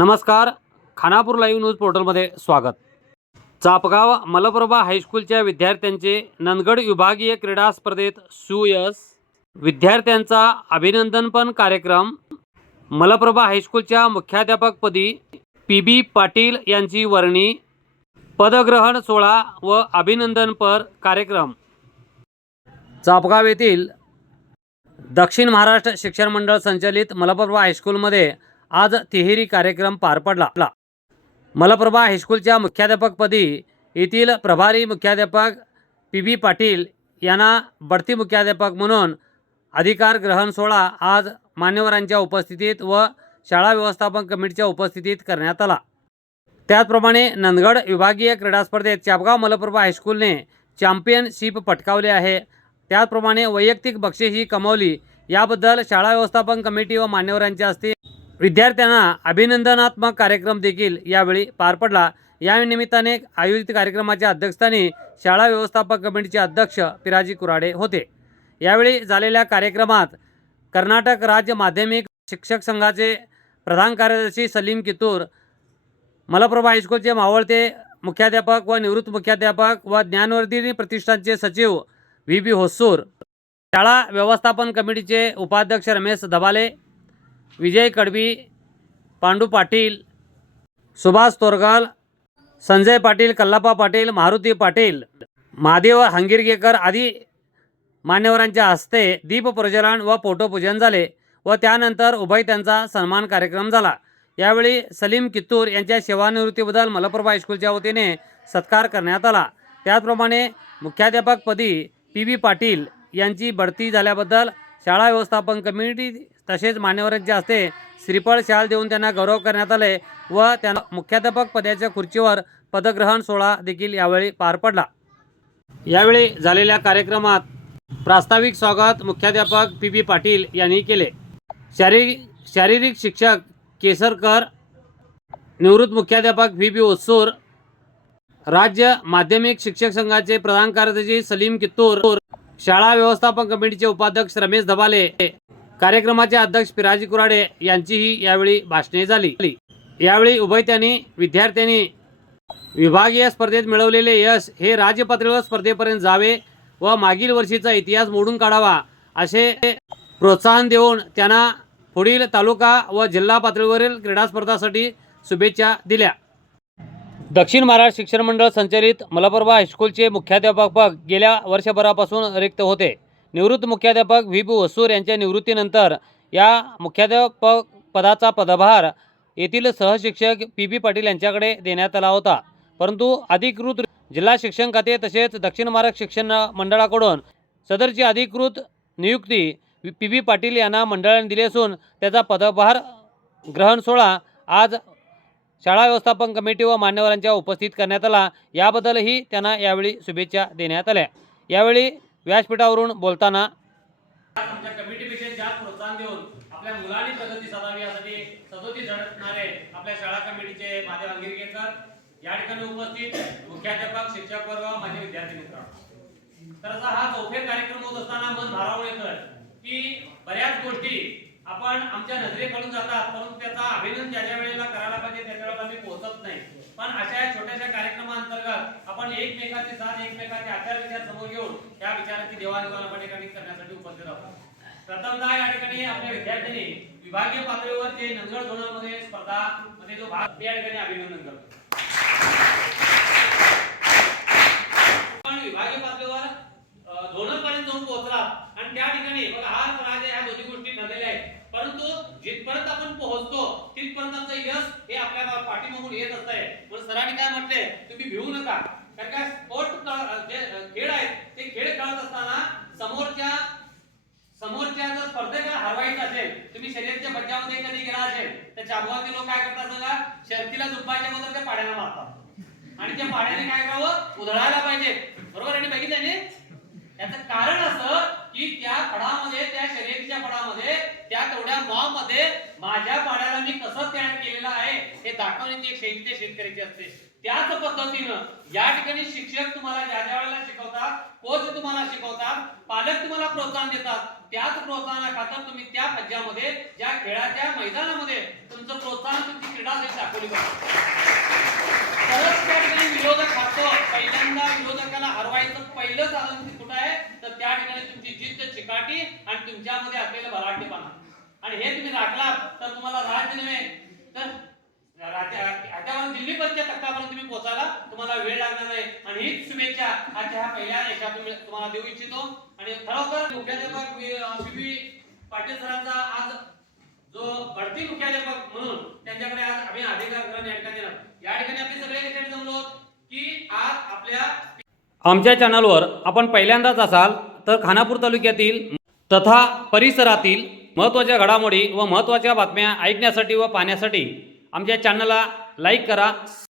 नमस्कार Khanapur live news पोर्टलमध्ये स्वागत. चापगाव मलप्रभा हायस्कूलच्या विद्यार्थ्यांचे नंदगड विभागीय क्रीडा स्पर्धेत सुयश. विद्यार्थ्यांचा अभिनंदनपण कार्यक्रम. मलप्रभा हायस्कूलच्या मुख्याध्यापकपदी पी बी पाटील यांची वर्णी. पदग्रहण सोहळा व अभिनंदनपर कार्यक्रम. चापगाव येथील दक्षिण महाराष्ट्र शिक्षण मंडळ संचलित मलप्रभा हायस्कूलमध्ये आज तिहेरी कार्यक्रम पार पडला. मलप्रभा हायस्कूलच्या मुख्याध्यापकपदी येथील प्रभारी मुख्याध्यापक पी बी पाटील यांना बढती मुख्याध्यापक म्हणून अधिकार ग्रहण सोहळा आज मान्यवरांच्या उपस्थितीत व शाळा व्यवस्थापन कमिटीच्या उपस्थितीत करण्यात आला. त्याचप्रमाणे नंदगड विभागीय क्रीडा स्पर्धेत चापगाव मलप्रभा हायस्कूलने चॅम्पियनशिप पटकावले आहे. त्याचप्रमाणे वैयक्तिक बक्षीसही कमावली. याबद्दल शाळा व्यवस्थापन कमिटी व मान्यवरांच्या हस्ते विद्यार्थ्यांना अभिनंदनात्मक कार्यक्रम देखील यावेळी पार पडला. या निमित्ताने आयोजित कार्यक्रमाच्या अध्यक्षस्थानी शाळा व्यवस्थापक कमिटीचे अध्यक्ष पिराजी कुराडे होते. यावेळी झालेल्या कार्यक्रमात कर्नाटक राज्य माध्यमिक शिक्षक संघाचे प्रधान कार्यदर्शी सलीम कितूर मलप्रभा हायस्कूलचे मावळते मुख्याध्यापक व निवृत्त मुख्याध्यापक व ज्ञानवर्धिनी प्रतिष्ठानचे सचिव व्ही बी होसूर शाळा व्यवस्थापन कमिटीचे उपाध्यक्ष रमेश धबाले विजय कडबी पांडू पाटील सुभाष तोरगाल संजय पाटील कल्लापा पाटील मारुती पाटील महादेव हंगिरगेकर आदी मान्यवरांच्या हस्ते दीपप्रज्वलन व फोटोपूजन झाले व त्यानंतर उभय त्यांचा सन्मान कार्यक्रम झाला. यावेळी सलीम कित्तूर यांच्या सेवानिवृत्तीबद्दल मलप्रभा हायस्कूलच्या वतीने सत्कार करण्यात आला. त्याचप्रमाणे मुख्याध्यापकपदी पी बी पाटील यांची बढती झाल्याबद्दल शाळा व्यवस्थापन कमिटी तसेच मान्यवरांच्या हस्ते श्रीफळ शाल देऊन त्यांना गौरव करण्यात आले व त्यांना मुख्याध्यापक पदाच्या खुर्चीवर पदग्रहण सोहळा देखील यावेळी पार पडला. यावेळी झालेल्या कार्यक्रमात प्रास्ताविक स्वागत मुख्याध्यापक पी बी पाटील यांनी केले. शारीरिक शारीरिक शिक्षक केसरकर निवृत्त मुख्याध्यापक व्ही बी ओसूर राज्य माध्यमिक शिक्षक संघाचे प्रधान कार्यदर्शी सलीम कित्तूर शाळा व्यवस्थापन कमिटीचे उपाध्यक्ष रमेश धबाले कार्यक्रमाचे अध्यक्ष पिराजी कुराडे यांचीही यावेळी भाषणे झाली. यावेळी उभयत्यांनी विद्यार्थ्यांनी विभागीय स्पर्धेत मिळवलेले यश हे राज्यपातळीवर स्पर्धेपर्यंत जावे व मागील वर्षीचा इतिहास मोडून काढावा असे प्रोत्साहन देऊन त्यांना पुढील तालुका व जिल्हा पातळीवरील क्रीडा स्पर्धासाठी शुभेच्छा दिल्या. दक्षिण महाराष्ट्र शिक्षण मंडळ संचलित मलप्रभा हायस्कूलचे मुख्याध्यापक गेल्या वर्षभरापासून रिक्त होते. निवृत्त मुख्याध्यापक व्ही बी वसूर यांच्या निवृत्तीनंतर या मुख्याध्यापक पदाचा पदभार येथील सहशिक्षक पी पी पाटील यांच्याकडे देण्यात आला होता. परंतु अधिकृत जिल्हा शिक्षण खाते तसेच दक्षिण महाराष्ट्र शिक्षण मंडळाकडून सदरची अधिकृत नियुक्ती पी बी पाटील यांना मंडळाने दिली असून त्याचा पदभार ग्रहण सोहळा आज शाळा व्यवस्थापन कमिटी व मान्यवरांच्या उपस्थित करण्यात आला. याबद्दलही त्यांना यावेळी शुभेच्छा देण्यात आल्या. यावेळी व्यासपीठावरून बोलताना आमच्या कमिटीपेक्षा जास्त प्रोत्साहन देऊन आपल्या मुलांनी प्रगती साधावी यासाठी सदोती आपल्या शाळा कमिटीचे माझे या ठिकाणी उपस्थित मुख्याध्यापक शिक्षक वर्ग माझे विद्यार्थी तर असा हा चौफेर कार्यक्रम होत असताना मन भारावून येतं की बऱ्याच गोष्टी आपण आमच्या नजरेकडून जातात परंतु त्याचा ज्या ज्या वेळेला करायला पाहिजे त्या वेळेला आम्ही पोहोचत नाही पण अशा या छोट्याशा कार्यक्रमाअंतर्गत आपण एकमेकाचे साथ एकमेकाचे आचार विचार समोर घेऊन त्या विचाराची देवाणघेवाण आपण ठिकाणी करण्यासाठी उपस्थित आहोत. प्रथमतः या ठिकाणी आपल्या विद्यार्थ्यांनी विभागीय पातळीवर ते नंदगड धोरणामध्ये स्पर्धा मध्ये जो भाग या ठिकाणी अभिनंदन करतो. पण विभागीय पातळीवर धोरणपर्यंत जाऊन पोहोचला आणि त्या ठिकाणी बघा हा राज ह्या दोन्ही गोष्टी ठरलेल्या आहेत परंतु जिथपर्यंत आपण पोहोचतो तिथपर्यंत आमचं यश हे आपल्या पाठीमागून येत असत आहे म्हणून सरांनी काय म्हटले? तुम्ही भिवू नका. कारण काय? स्पोर्ट जे खेळ आहेत ते खेळ खेळत असताना समोरच्या समोरच्या जर स्पर्धेला हरवायचं असेल तुम्ही शर्यतच्या बच्च्यामध्ये कधी गेला असेल तर चाबवाचे लोक काय करतात सांगा? शर्तीला दुपारच्या बद्दल ते पाड्याला मारतात. आणि त्या पाड्याने काय करावं? उधळायला पाहिजे. बरोबर? आणि बघितलं याचं कारण असं की त्या फडामध्ये त्या शर्यतीच्या फडामध्ये एवढ्या लॉ मध्ये माझ्या पाड्याला मी कसं तयार केलेलं आहे हे दाखवण्याची एक शैली त्या शेतकऱ्याची असते. त्याच पद्धतीनं या ठिकाणी शिक्षक तुम्हाला ज्या ज्या वेळेला शिकवतात कोच तुम्हाला शिकवतात पालक तुम्हाला प्रोत्साहन देतात त्याच प्रोत्साहना खातर तुम्ही त्या राज्यामध्ये ज्या खेळाच्या मैदानामध्ये तुमचं प्रोत्साहन तुमची क्रीडा दाखवली पाहिजे. तरच त्या ठिकाणी विरोधक खातो पहिल्यांदा विरोधकाला हरवायचं पहिलं साधन कुठं आहे? तर त्या ठिकाणी तुमची जिद्द चिकाटी आणि तुमच्यामध्ये असलेलं भराटेपणा आणि हे तुम्ही राखलात तर तुम्हाला राज्य नव्हे तर राज्य- दिल्लीपर्यंत दिल्ली पर्यंत तुम्ही पोहोचायला तुम्हाला वेळ लागणार नाही. आणि हीच शुभेच्छा आजच्या ह्या पहिल्या याच्यातून तुम्ही तुम्हाला देऊ इच्छितो. आणि खरोखर मुख्याध्यापक पी. पाटील सरांचा आज जो बढती मुख्याध्यापक म्हणून त्यांच्याकडे आज आम्ही अधिकार ग्रहण या ठिकाणी या ठिकाणी आपले सगळे याच्यासाठी जमलो की आज आपल्या आमच्या चॅनलवर आपण पहिल्यांदाच असाल तर खानापूर तालुक्यातील तथा परिसरातील महत्त्वाच्या घडामोडी व महत्त्वाच्या बातम्या ऐकण्यासाठी व पाहण्यासाठी आमच्या चॅनलला लाईक करा.